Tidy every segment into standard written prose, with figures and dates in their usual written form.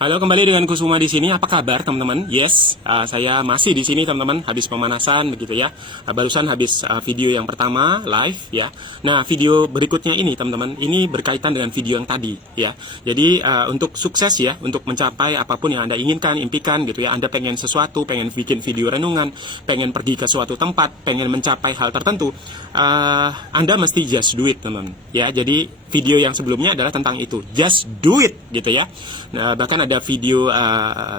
Halo, kembali dengan Kusuma di sini. Apa kabar, teman-teman? Yes, saya masih di sini, teman-teman. Habis pemanasan, begitu ya. Barusan habis video yang pertama live, ya. Nah, video berikutnya ini, teman-teman, ini berkaitan dengan video yang tadi, ya. Jadi untuk sukses ya, untuk mencapai apapun yang Anda inginkan, impikan, gitu ya. Anda pengen sesuatu, pengen bikin video renungan, pengen pergi ke suatu tempat, pengen mencapai hal tertentu, Anda mesti just do it, teman-teman. Ya, jadi video yang sebelumnya adalah tentang itu, just do it, gitu ya. Nah, bahkan ada video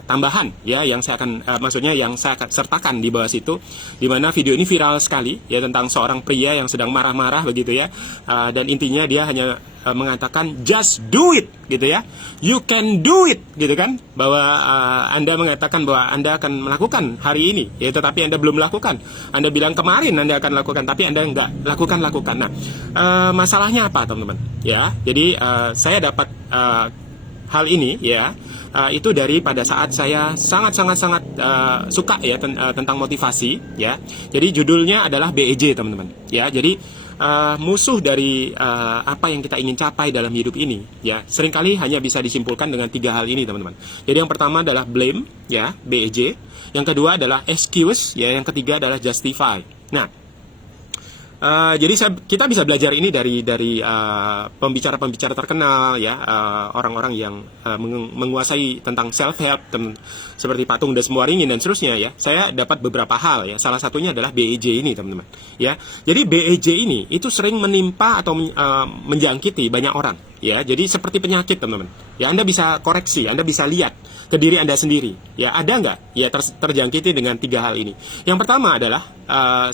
tambahan ya yang saya akan maksudnya yang saya akan sertakan di bawah situ, di mana video ini viral sekali ya, tentang seorang pria yang sedang marah-marah begitu ya, dan intinya dia hanya mengatakan just do it gitu ya, you can do it gitu kan, bahwa Anda mengatakan bahwa Anda akan melakukan hari ini ya, tetapi Anda belum lakukan. Anda bilang kemarin Anda akan lakukan, tapi Anda enggak lakukan. Nah, masalahnya apa, teman-teman ya? Jadi saya dapat hal ini ya, itu dari pada saat saya sangat suka ya tentang motivasi ya. Jadi judulnya adalah BEJ, teman-teman ya. Jadi musuh dari apa yang kita ingin capai dalam hidup ini ya, seringkali hanya bisa disimpulkan dengan 3 hal ini, teman-teman. Jadi yang pertama adalah blame ya, BEJ. Yang kedua adalah excuse ya, yang ketiga adalah justify. Nah, jadi kita bisa belajar ini dari pembicara-pembicara terkenal ya, orang-orang yang menguasai tentang self help seperti Pak Tung Desmuaringin dan seterusnya ya. Saya dapat beberapa hal ya. Salah satunya adalah BEJ ini, teman-teman ya. Jadi BEJ ini itu sering menimpa atau menjangkiti banyak orang ya. Jadi seperti penyakit, teman-teman ya. Anda bisa koreksi, Anda bisa lihat ke diri Anda sendiri ya, ada nggak ya terjangkiti dengan 3 hal ini. Yang pertama adalah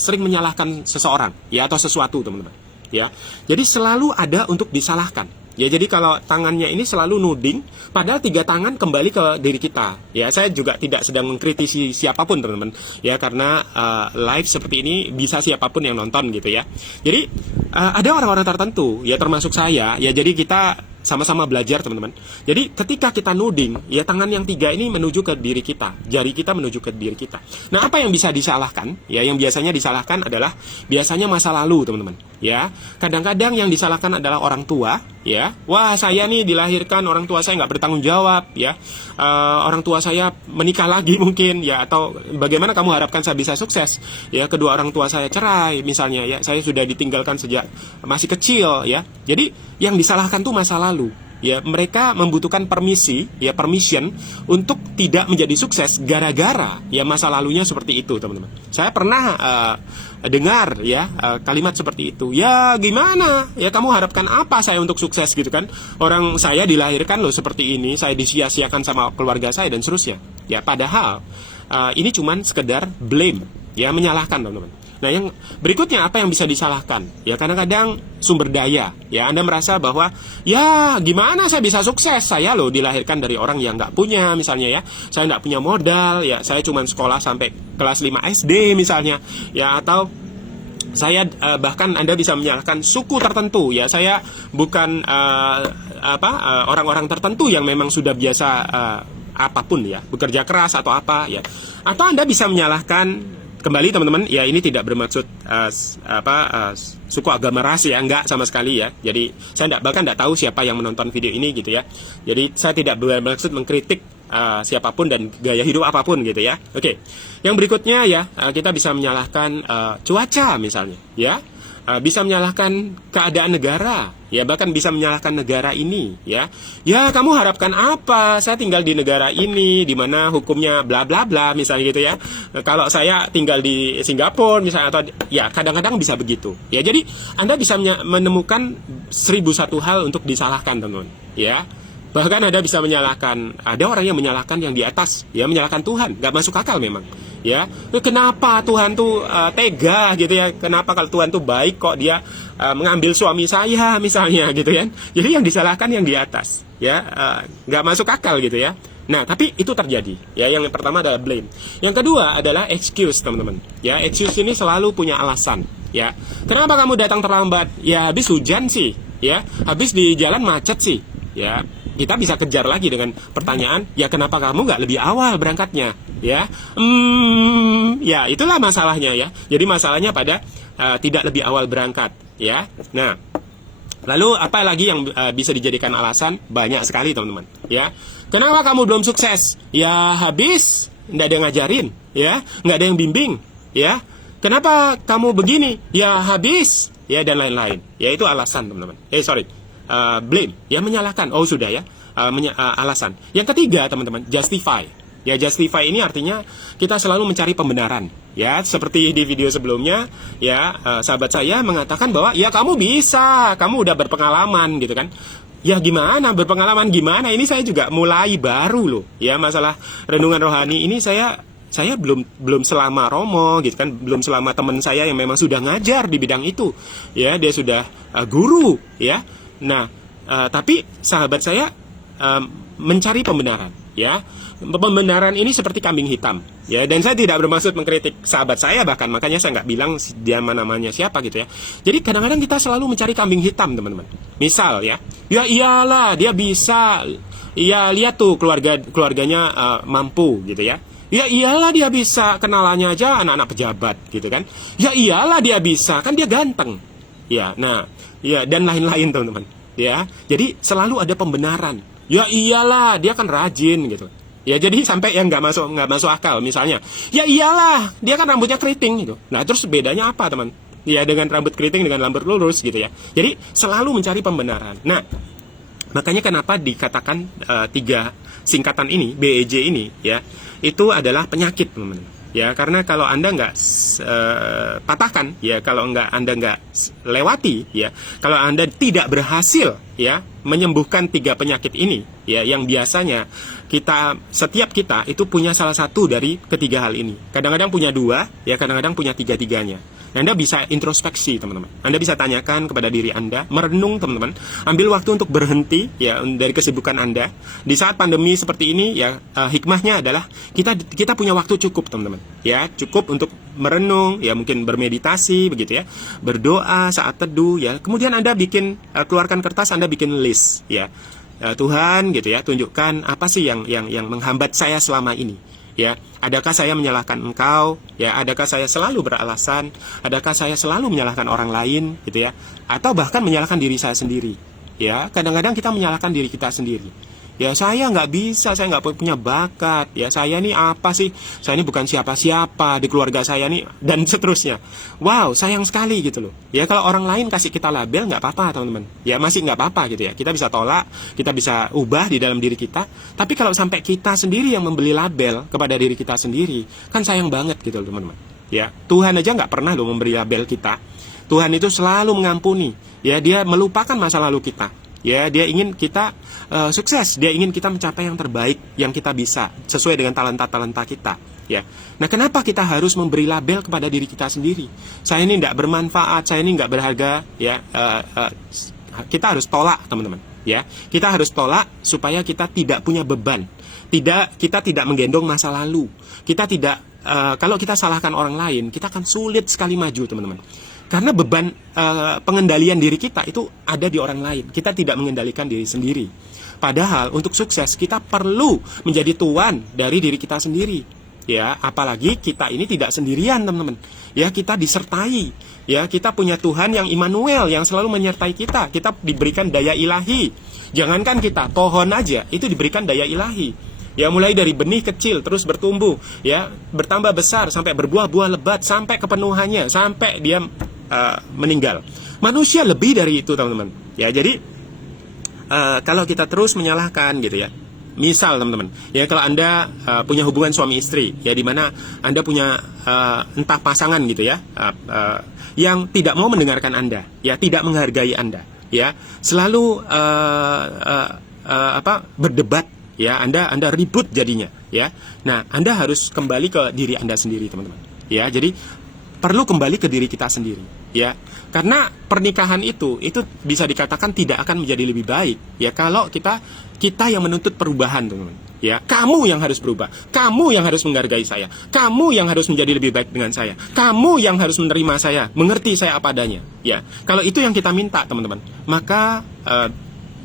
sering menyalahkan seseorang ya, atau sesuatu, teman-teman ya. Jadi selalu ada untuk disalahkan ya. Jadi kalau tangannya ini selalu nuding, padahal 3 tangan kembali ke diri kita ya. Saya juga tidak sedang mengkritisi siapapun, teman-teman ya, karena live seperti ini bisa siapapun yang nonton gitu ya. Jadi ada orang-orang tertentu ya, termasuk saya ya. Jadi kita sama-sama belajar, teman-teman. Jadi ketika kita nuding ya, tangan yang 3 ini menuju ke diri kita, jari kita menuju ke diri kita. Nah, apa yang bisa disalahkan ya? Yang biasanya disalahkan adalah biasanya masa lalu, teman-teman ya. Kadang-kadang yang disalahkan adalah orang tua ya. Wah, saya nih dilahirkan orang tua saya nggak bertanggung jawab ya, orang tua saya menikah lagi mungkin ya, atau bagaimana kamu harapkan saya bisa sukses ya, kedua orang tua saya cerai misalnya ya, saya sudah ditinggalkan sejak masih kecil ya. Jadi yang disalahkan tuh masa lalu ya. Mereka membutuhkan permission untuk tidak menjadi sukses gara-gara ya masa lalunya seperti itu, teman-teman. Saya pernah dengar ya kalimat seperti itu. Ya gimana ya, kamu harapkan apa saya untuk sukses gitu kan, orang saya dilahirkan loh seperti ini, saya disia-siakan sama keluarga saya dan seterusnya ya. Padahal ini cuman sekedar blame ya, menyalahkan, teman-teman. Nah, yang berikutnya apa yang bisa disalahkan? Ya, kadang-kadang sumber daya. Ya, Anda merasa bahwa ya gimana saya bisa sukses? Saya loh dilahirkan dari orang yang nggak punya misalnya ya. Saya nggak punya modal ya. Saya cuma sekolah sampai kelas 5 SD misalnya. Ya, atau saya bahkan Anda bisa menyalahkan suku tertentu ya. Saya bukan orang-orang tertentu yang memang sudah biasa apapun ya, bekerja keras atau apa ya. Atau Anda bisa menyalahkan, kembali teman-teman ya, ini tidak bermaksud suku, agama, ras ya, enggak sama sekali ya. Jadi saya bahkan tidak tahu siapa yang menonton video ini gitu ya. Jadi saya tidak bermaksud mengkritik siapapun dan gaya hidup apapun gitu ya. Oke. Yang berikutnya ya, kita bisa menyalahkan cuaca misalnya ya. Bisa menyalahkan keadaan negara ya, bahkan bisa menyalahkan negara ini ya. Ya, kamu harapkan apa? Saya tinggal di negara ini di mana hukumnya bla bla bla misalnya gitu ya. Kalau saya tinggal di Singapura misalnya, atau ya kadang-kadang bisa begitu ya. Jadi Anda bisa menemukan 1001 hal untuk disalahkan, teman-teman ya. Bahkan Anda bisa menyalahkan, ada orang yang menyalahkan yang di atas ya, menyalahkan Tuhan. Gak masuk akal memang ya. Kenapa Tuhan tuh tega gitu ya, kenapa kalau Tuhan tuh baik kok dia mengambil suami saya misalnya gitu kan. Jadi yang disalahkan yang di atas ya, gak masuk akal gitu ya. Nah, tapi itu terjadi ya. Yang pertama adalah blame. Yang kedua adalah excuse, teman-teman ya. Excuse ini selalu punya alasan ya. Kenapa kamu datang terlambat? Ya habis hujan sih ya, habis di jalan macet sih ya. Kita bisa kejar lagi dengan pertanyaan, ya kenapa kamu nggak lebih awal berangkatnya ya. Ya itulah masalahnya ya. Jadi masalahnya pada tidak lebih awal berangkat ya. Nah, Lalu apa lagi yang bisa dijadikan alasan? Banyak sekali teman-teman. Ya, kenapa kamu belum sukses? Ya habis, nggak ada yang ngajarin, ya, nggak ada yang bimbing, ya. Kenapa kamu begini? Ya habis, ya dan lain-lain. Ya itu alasan teman-teman. Blame, ya menyalahkan. Oh sudah ya, alasan. Yang ketiga teman-teman, justify. Ya justify ini artinya kita selalu mencari pembenaran. Ya seperti di video sebelumnya, ya sahabat saya mengatakan bahwa ya kamu bisa, kamu udah berpengalaman gitu kan. Ya gimana berpengalaman gimana? Ini saya juga mulai baru loh. Ya masalah renungan rohani ini saya belum selama Romo gitu kan, belum selama teman saya yang memang sudah ngajar di bidang itu. Ya dia sudah guru ya. Nah, tapi sahabat saya mencari pembenaran, ya. Pembenaran ini seperti kambing hitam, ya. Dan saya tidak bermaksud mengkritik sahabat saya, bahkan makanya saya nggak bilang dia namanya siapa gitu ya. Jadi kadang-kadang kita selalu mencari kambing hitam, teman-teman. Misal ya iyalah dia bisa, ya lihat tuh keluarganya mampu gitu ya. Ya iyalah dia bisa, kenalannya aja anak-anak pejabat gitu kan. Ya iyalah dia bisa, kan dia ganteng. Ya, nah, ya dan lain-lain teman-teman. Ya, jadi selalu ada pembenaran. Ya iyalah dia kan rajin gitu. Ya jadi sampai yang nggak masuk akal misalnya. Ya iyalah dia kan rambutnya keriting gitu. Nah terus bedanya apa teman? Ya dengan rambut keriting dengan rambut lurus gitu ya. Jadi selalu mencari pembenaran. Nah makanya kenapa dikatakan 3 singkatan ini BEJ ini ya itu adalah penyakit teman-teman. Ya karena kalau Anda nggak patahkan, ya kalau Anda nggak lewati, ya kalau Anda tidak berhasil ya menyembuhkan 3 penyakit ini, ya yang biasanya setiap kita itu punya salah satu dari ketiga hal ini. Kadang-kadang punya 2, ya kadang-kadang punya 3-tiganya. Anda bisa introspeksi teman-teman. Anda bisa tanyakan kepada diri Anda, merenung teman-teman, ambil waktu untuk berhenti ya dari kesibukan Anda. Di saat pandemi seperti ini ya hikmahnya adalah kita punya waktu cukup teman-teman. Ya, cukup untuk merenung, ya mungkin bermeditasi begitu ya. Berdoa saat teduh ya. Kemudian Anda keluarkan kertas, Anda bikin list ya. Tuhan gitu ya, tunjukkan apa sih yang menghambat saya selama ini. Ya, adakah saya menyalahkan engkau? Ya, adakah saya selalu beralasan? Adakah saya selalu menyalahkan orang lain, gitu ya? Atau bahkan menyalahkan diri saya sendiri? Ya, kadang-kadang kita menyalahkan diri kita sendiri. Ya, saya nggak bisa, saya nggak punya bakat. Ya, saya ini apa sih? Saya ini bukan siapa-siapa di keluarga saya nih, dan seterusnya. Wow, sayang sekali gitu loh. Ya, kalau orang lain kasih kita label nggak apa-apa, teman-teman. Ya, masih nggak apa-apa gitu ya. Kita bisa tolak, kita bisa ubah di dalam diri kita. Tapi kalau sampai kita sendiri yang membeli label kepada diri kita sendiri, kan sayang banget gitu loh, teman-teman. Ya, Tuhan aja nggak pernah loh memberi label kita. Tuhan itu selalu mengampuni. Ya, Dia melupakan masa lalu kita. Ya, Dia ingin kita sukses, Dia ingin kita mencapai yang terbaik yang kita bisa sesuai dengan talenta-talenta kita. Ya, nah kenapa kita harus memberi label kepada diri kita sendiri? Saya ini tidak bermanfaat, saya ini nggak berharga. Ya, kita harus tolak teman-teman. Ya, kita harus tolak supaya kita tidak punya beban. Kita tidak menggendong masa lalu. Kita tidak kalau kita salahkan orang lain, kita akan sulit sekali maju teman-teman. Karena beban pengendalian diri kita itu ada di orang lain. Kita tidak mengendalikan diri sendiri. Padahal untuk sukses kita perlu menjadi tuan dari diri kita sendiri. Ya, apalagi kita ini tidak sendirian, teman-teman. Ya, kita disertai. Ya, kita punya Tuhan yang Immanuel yang selalu menyertai kita. Kita diberikan daya ilahi. Jangankan kita, pohon aja itu diberikan daya ilahi. Ya, mulai dari benih kecil terus bertumbuh, ya, bertambah besar sampai berbuah-buah lebat sampai kepenuhannya, sampai dia meninggal. Manusia lebih dari itu, teman-teman. Ya, jadi kalau kita terus menyalahkan gitu ya. Misal teman-teman, ya kalau Anda punya hubungan suami istri, ya di mana Anda punya entah pasangan gitu ya, yang tidak mau mendengarkan Anda, ya tidak menghargai Anda, ya selalu berdebat, ya Anda ribut jadinya, ya. Nah, Anda harus kembali ke diri Anda sendiri, teman-teman. Ya, jadi perlu kembali ke diri kita sendiri, ya. Karena pernikahan itu bisa dikatakan tidak akan menjadi lebih baik, ya kalau kita yang menuntut perubahan, teman-teman. Ya, kamu yang harus berubah, kamu yang harus menghargai saya, kamu yang harus menjadi lebih baik dengan saya, kamu yang harus menerima saya, mengerti saya apa adanya. Ya, kalau itu yang kita minta, teman-teman, maka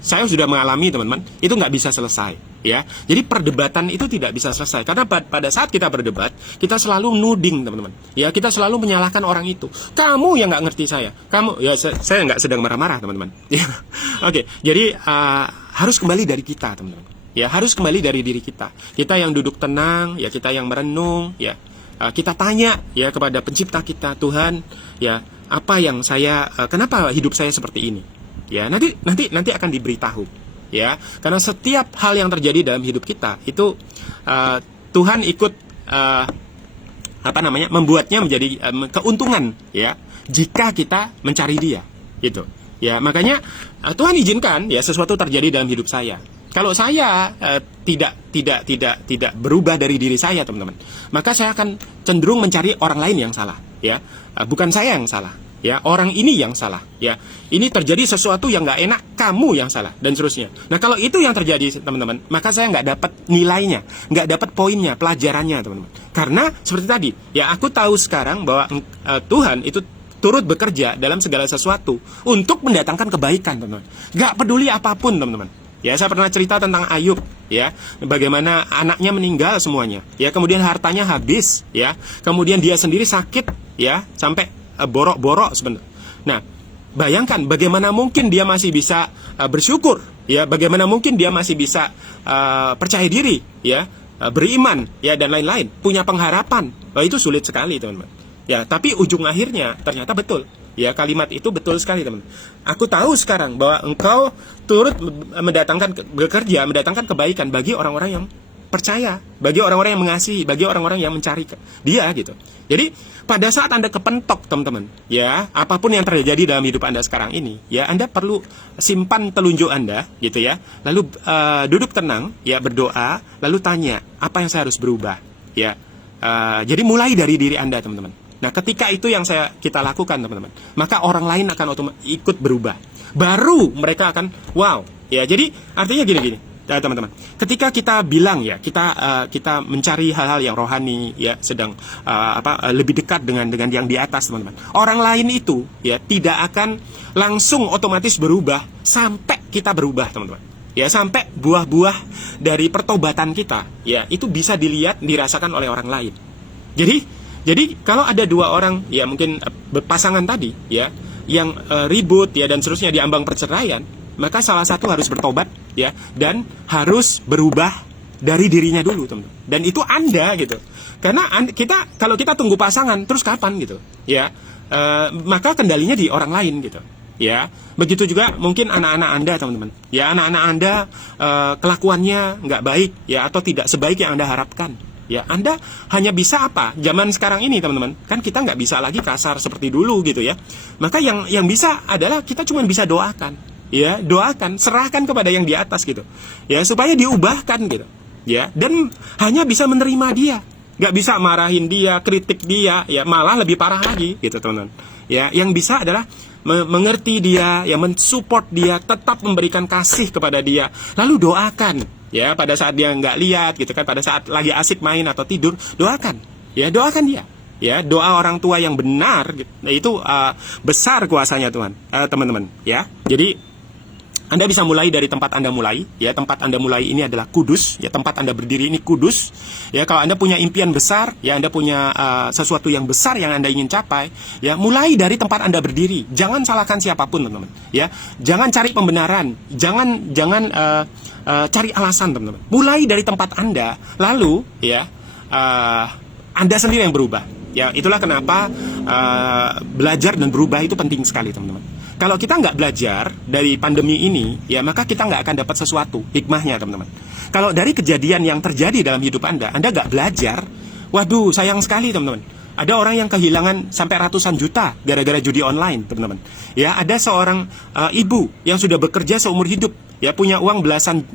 saya sudah mengalami, teman-teman, itu nggak bisa selesai. ya. Jadi perdebatan itu tidak bisa selesai karena pada saat kita berdebat, kita selalu nuding, teman-teman. Ya, kita selalu menyalahkan orang itu. Kamu yang nggak ngerti saya. Kamu, ya saya nggak sedang marah-marah, teman-teman. Ya. Oke, jadi harus kembali dari kita, teman-teman. Ya, harus kembali dari diri kita. Kita yang duduk tenang, ya, kita yang merenung, ya. Kita tanya ya kepada pencipta kita, Tuhan, ya, apa yang kenapa hidup saya seperti ini? Ya, nanti akan diberitahu. Ya, karena setiap hal yang terjadi dalam hidup kita itu Tuhan ikut membuatnya menjadi keuntungan, ya, jika kita mencari Dia, gitu. Ya, makanya Tuhan izinkan ya sesuatu terjadi dalam hidup saya. Kalau saya tidak berubah dari diri saya, teman-teman, maka saya akan cenderung mencari orang lain yang salah, ya, bukan saya yang salah. Ya, orang ini yang salah, ya. Ini terjadi sesuatu yang nggak enak, kamu yang salah, dan seterusnya. Nah, kalau itu yang terjadi, teman-teman, maka saya nggak dapat nilainya, nggak dapat poinnya, pelajarannya, teman-teman. Karena seperti tadi, ya, aku tahu sekarang bahwa Tuhan itu turut bekerja dalam segala sesuatu untuk mendatangkan kebaikan, teman-teman. Nggak peduli apapun, teman-teman. Ya, saya pernah cerita tentang Ayub, ya, bagaimana anaknya meninggal semuanya, ya, kemudian hartanya habis, ya, kemudian dia sendiri sakit, ya, sampai borok-borok sebenarnya. Nah, bayangkan bagaimana mungkin dia masih bisa bersyukur, ya, bagaimana mungkin dia masih bisa percaya diri, ya, beriman, ya, dan lain-lain, punya pengharapan. Itu sulit sekali, teman-teman. Ya, tapi ujung akhirnya ternyata betul. Ya, kalimat itu betul sekali, teman. Aku tahu sekarang bahwa engkau turut mendatangkan kebaikan bagi orang-orang yang percaya, bagi orang-orang yang mengasihi, bagi orang-orang yang mencari Dia, gitu. Jadi pada saat Anda kepentok, teman-teman, ya, apapun yang terjadi dalam hidup Anda sekarang ini, ya, Anda perlu simpan telunjuk Anda, gitu ya. Lalu duduk tenang, ya, berdoa, lalu tanya, apa yang saya harus berubah, ya. Jadi mulai dari diri Anda, teman-teman. Nah, ketika itu yang kita lakukan, teman-teman, maka orang lain akan ikut berubah. Baru mereka akan wow, ya. Jadi artinya gini-gini. Ya, teman-teman, ketika kita bilang, ya, kita mencari hal-hal yang rohani, ya, sedang lebih dekat dengan yang di atas, teman-teman. Orang lain itu, ya, tidak akan langsung otomatis berubah sampai kita berubah, teman-teman. Ya, sampai buah-buah dari pertobatan kita, ya, itu bisa dirasakan oleh orang lain. Jadi kalau ada dua orang, ya, mungkin berpasangan tadi, ya, yang ribut, ya, dan seterusnya di ambang perceraian, maka salah satu harus bertobat, ya, dan harus berubah dari dirinya dulu, teman-teman. Dan itu Anda, gitu. Karena kalau kita tunggu pasangan terus kapan, gitu, ya, maka kendalinya di orang lain, gitu, ya. Begitu juga mungkin anak-anak Anda, teman-teman, ya, anak-anak Anda kelakuannya nggak baik, ya, atau tidak sebaik yang Anda harapkan, ya. Anda hanya bisa apa? Zaman sekarang ini, teman-teman, kan kita nggak bisa lagi kasar seperti dulu, gitu ya. Maka yang bisa adalah kita cuma bisa doakan. Ya, doakan, serahkan kepada yang di atas, gitu. Ya, supaya diubahkan, gitu. Ya, dan hanya bisa menerima dia. Nggak bisa marahin dia, kritik dia, ya, malah lebih parah lagi, gitu, teman-teman. Ya, yang bisa adalah mengerti dia, ya, mensupport dia, tetap memberikan kasih kepada dia. Lalu doakan, ya, pada saat dia nggak lihat, gitu kan, pada saat lagi asik main atau tidur, doakan. Ya, doakan dia. Ya, doa orang tua yang benar, gitu. Nah, itu besar kuasanya Tuhan, teman-teman, ya. Jadi Anda bisa mulai dari tempat Anda mulai, ya. Tempat Anda mulai ini adalah kudus, ya. Tempat Anda berdiri ini kudus, ya. Kalau Anda punya impian besar, ya, Anda punya sesuatu yang besar yang Anda ingin capai, ya, mulai dari tempat Anda berdiri. Jangan salahkan siapapun, teman-teman, ya. Jangan cari pembenaran, jangan cari alasan, teman-teman. Mulai dari tempat Anda, lalu, ya, Anda sendiri yang berubah. Ya, itulah kenapa belajar dan berubah itu penting sekali, teman-teman. Kalau kita nggak belajar dari pandemi ini, ya, maka kita nggak akan dapat sesuatu hikmahnya, teman-teman. Kalau dari kejadian yang terjadi dalam hidup Anda nggak belajar, waduh, sayang sekali, teman-teman. Ada orang yang kehilangan sampai ratusan juta gara-gara judi online, teman-teman. Ya, ada seorang ibu yang sudah bekerja seumur hidup, ya, punya uang belasan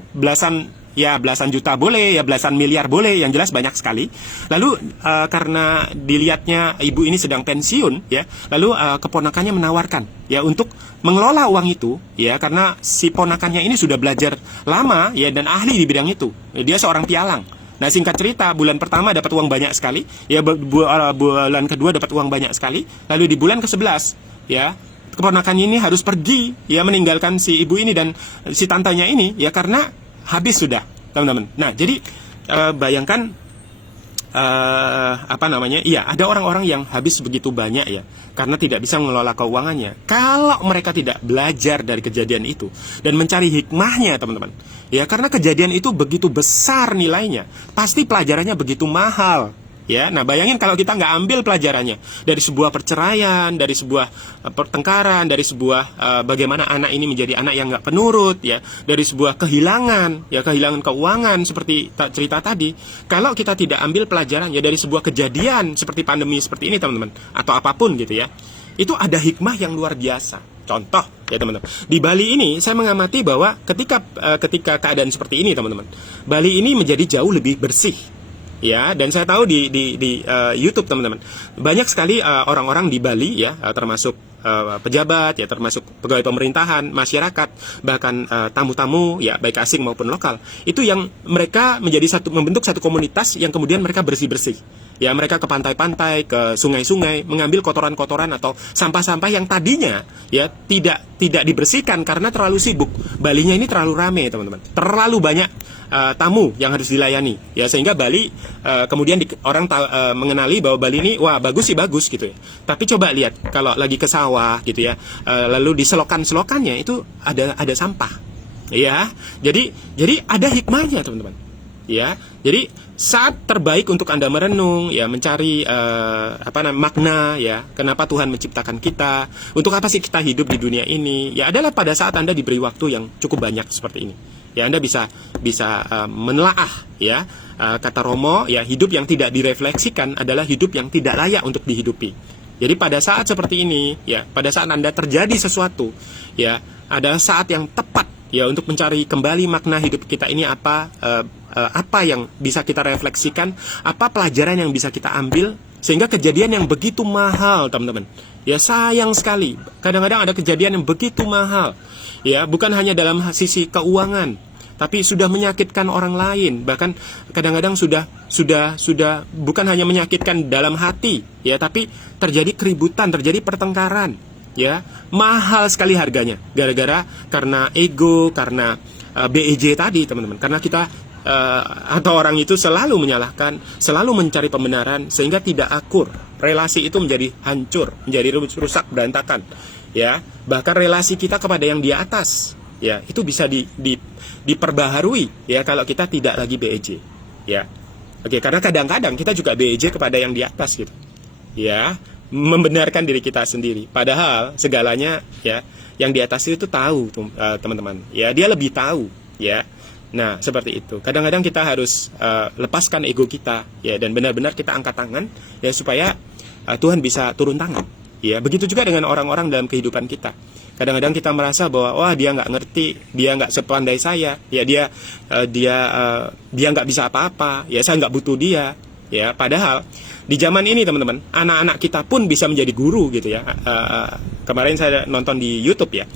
juta boleh, ya, belasan miliar boleh, yang jelas banyak sekali. Lalu karena dilihatnya ibu ini sedang pensiun, ya, lalu keponakannya menawarkan, ya, untuk mengelola uang itu, ya, karena si ponakannya ini sudah belajar lama, ya, dan ahli di bidang itu. Dia seorang pialang. Nah, singkat cerita, bulan pertama dapat uang banyak sekali, ya, bulan kedua dapat uang banyak sekali, lalu di bulan ke-11, ya, keponakannya ini harus pergi, ya, meninggalkan si ibu ini dan si tantanya ini, ya, karena habis sudah teman-teman. Nah, jadi bayangkan iya, ada orang-orang yang habis begitu banyak ya karena tidak bisa mengelola keuangannya. Kalau mereka tidak belajar dari kejadian itu dan mencari hikmahnya, teman-teman, ya, karena kejadian itu begitu besar nilainya, pasti pelajarannya begitu mahal. Ya, nah bayangin kalau kita nggak ambil pelajarannya dari sebuah perceraian, dari sebuah pertengkaran, dari sebuah bagaimana anak ini menjadi anak yang nggak penurut, ya, dari sebuah kehilangan, ya, kehilangan keuangan seperti cerita tadi. Kalau kita tidak ambil pelajaran ya dari sebuah kejadian seperti pandemi seperti ini, teman-teman, atau apapun gitu ya, itu ada hikmah yang luar biasa. Contoh ya, teman-teman, di Bali ini saya mengamati bahwa ketika keadaan seperti ini, teman-teman, Bali ini menjadi jauh lebih bersih. Ya, dan saya tahu di YouTube, teman-teman, banyak sekali orang-orang di Bali ya, termasuk pejabat ya, termasuk pegawai pemerintahan, masyarakat, bahkan tamu-tamu ya, baik asing maupun lokal, itu yang mereka membentuk satu komunitas yang kemudian mereka bersih-bersih. Ya, mereka ke pantai-pantai, ke sungai-sungai, mengambil kotoran-kotoran atau sampah-sampah yang tadinya ya tidak dibersihkan karena terlalu sibuk. Balinya ini terlalu ramai, teman-teman. Terlalu banyak tamu yang harus dilayani. Ya, sehingga Bali kemudian orang mengenali bahwa Bali ini wah bagus sih, bagus gitu ya. Tapi coba lihat kalau lagi ke sawah gitu ya, lalu di selokan-selokannya itu ada sampah. Ya. Jadi ada hikmahnya, teman-teman. Ya, jadi saat terbaik untuk Anda merenung, ya, mencari makna, ya, kenapa Tuhan menciptakan kita, untuk apa sih kita hidup di dunia ini, ya, adalah pada saat Anda diberi waktu yang cukup banyak seperti ini. Ya, Anda bisa menelaah, ya, kata Romo, ya, hidup yang tidak direfleksikan adalah hidup yang tidak layak untuk dihidupi. Jadi pada saat seperti ini, ya, pada saat Anda terjadi sesuatu, ya, ada saat yang tepat, ya, untuk mencari kembali makna hidup kita ini apa yang bisa kita refleksikan, apa pelajaran yang bisa kita ambil, sehingga kejadian yang begitu mahal, teman-teman, ya, sayang sekali kadang-kadang ada kejadian yang begitu mahal, ya, bukan hanya dalam sisi keuangan, tapi sudah menyakitkan orang lain, bahkan kadang-kadang sudah bukan hanya menyakitkan dalam hati, ya, tapi terjadi keributan, terjadi pertengkaran, ya, mahal sekali harganya karena ego, karena BEJ tadi, teman-teman, karena kita atau orang itu selalu menyalahkan, selalu mencari pembenaran, sehingga tidak akur. Relasi itu menjadi hancur, menjadi rusak, berantakan, ya. Bahkan relasi kita kepada yang di atas, ya, itu bisa diperbaharui, ya, kalau kita tidak lagi BEJ, ya. Oke, karena kadang-kadang kita juga BEJ kepada yang di atas gitu, ya, membenarkan diri kita sendiri, padahal segalanya, ya, yang di atas itu tahu, teman-teman, ya, dia lebih tahu, ya. Nah, seperti itu. Kadang-kadang kita harus lepaskan ego kita, ya, dan benar-benar kita angkat tangan, ya, supaya Tuhan bisa turun tangan. Ya, begitu juga dengan orang-orang dalam kehidupan kita. Kadang-kadang kita merasa bahwa wah, dia nggak ngerti, dia nggak sepandai saya, ya, dia nggak bisa apa-apa, ya, saya nggak butuh dia, ya. Padahal di zaman ini, teman-teman, anak-anak kita pun bisa menjadi guru gitu ya. Kemarin saya nonton di YouTube ya,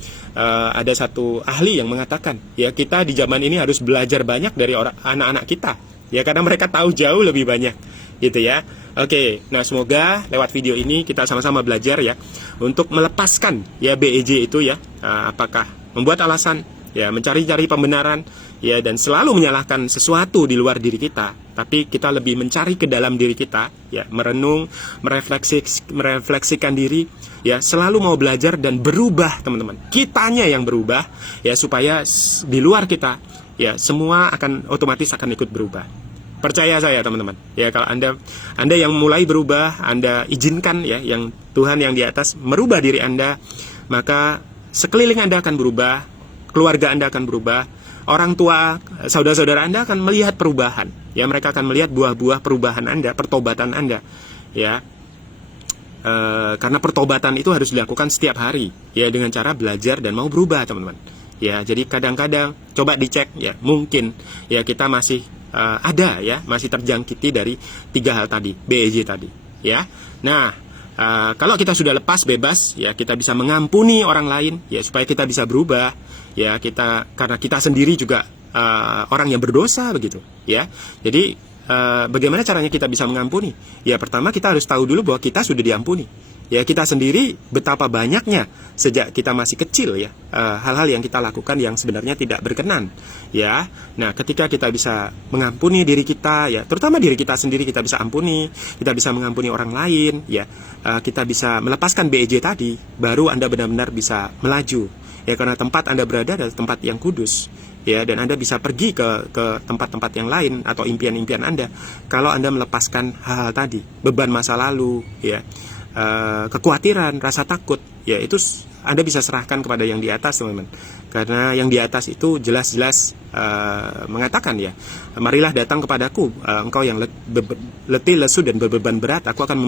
ada satu ahli yang mengatakan, ya, kita di zaman ini harus belajar banyak dari anak-anak kita, ya, karena mereka tahu jauh lebih banyak gitu ya. Oke, nah, semoga lewat video ini kita sama-sama belajar ya untuk melepaskan, ya, BEJ itu, ya, apakah membuat alasan, ya, mencari-cari pembenaran, ya, dan selalu menyalahkan sesuatu di luar diri kita, tapi kita lebih mencari ke dalam diri kita, ya, merenung, merefleksikan diri, ya, selalu mau belajar dan berubah, teman-teman. Kitanya yang berubah, ya, supaya di luar kita, ya, semua otomatis akan ikut berubah. Percaya saya, teman-teman, ya, kalau Anda yang mulai berubah, Anda izinkan, ya, yang Tuhan yang di atas merubah diri Anda, maka sekeliling Anda akan berubah, keluarga Anda akan berubah, orang tua, saudara-saudara Anda akan melihat perubahan, ya, mereka akan melihat buah-buah perubahan Anda, pertobatan Anda, ya. Karena pertobatan itu harus dilakukan setiap hari, ya, dengan cara belajar dan mau berubah, teman-teman. Ya, jadi kadang-kadang coba dicek, ya, mungkin, ya, kita masih masih terjangkiti dari 3 hal tadi, BEJ tadi, ya. Nah, kalau kita sudah lepas, bebas, ya, kita bisa mengampuni orang lain, ya, supaya kita bisa berubah, ya, karena kita sendiri juga orang yang berdosa begitu, ya. Jadi bagaimana caranya kita bisa mengampuni? Ya, pertama kita harus tahu dulu bahwa kita sudah diampuni. Ya, kita sendiri betapa banyaknya sejak kita masih kecil ya, hal-hal yang kita lakukan yang sebenarnya tidak berkenan ya. Nah, ketika kita bisa mengampuni diri kita ya, terutama diri kita sendiri kita bisa ampuni, kita bisa mengampuni orang lain ya, kita bisa melepaskan BEJ tadi, baru Anda benar-benar bisa melaju ya, karena tempat Anda berada adalah tempat yang kudus ya, dan Anda bisa pergi ke tempat-tempat yang lain atau impian-impian Anda kalau Anda melepaskan hal-hal tadi, beban masa lalu ya, kekhawatiran, rasa takut ya, itu Anda bisa serahkan kepada yang di atas, teman-teman, karena yang di atas itu jelas-jelas mengatakan ya, marilah datang kepadaku engkau yang letih, lesu dan berbeban berat, aku akan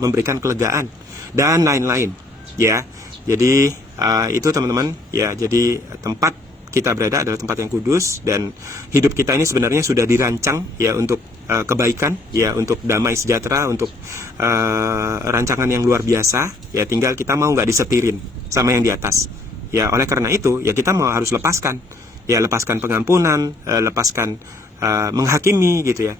memberikan kelegaan dan lain-lain ya. Jadi itu teman-teman ya, jadi tempat kita berada adalah tempat yang kudus, dan hidup kita ini sebenarnya sudah dirancang ya untuk kebaikan ya, untuk damai sejahtera, untuk rancangan yang luar biasa ya, tinggal kita mau nggak disetirin sama yang di atas ya. Oleh karena itu ya, kita mau harus lepaskan ya, lepaskan pengampunan, lepaskan menghakimi gitu ya.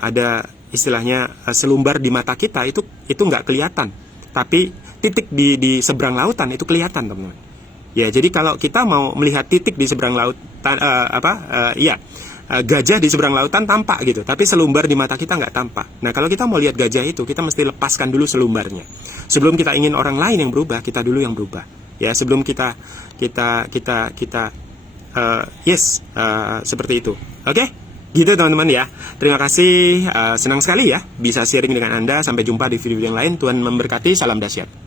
Ada istilahnya selumbar di mata kita itu nggak kelihatan, tapi titik di seberang lautan itu kelihatan, teman-teman. Ya, jadi kalau kita mau melihat titik di seberang lautan, gajah di seberang lautan tampak gitu, tapi selumbar di mata kita nggak tampak. Nah, kalau kita mau lihat gajah itu, kita mesti lepaskan dulu selumbarnya. Sebelum kita ingin orang lain yang berubah, kita dulu yang berubah. Ya, sebelum kita seperti itu. Oke? Gitu teman-teman ya. Terima kasih, senang sekali ya bisa sharing dengan Anda. Sampai jumpa di video yang lain. Tuhan memberkati, salam dahsyat.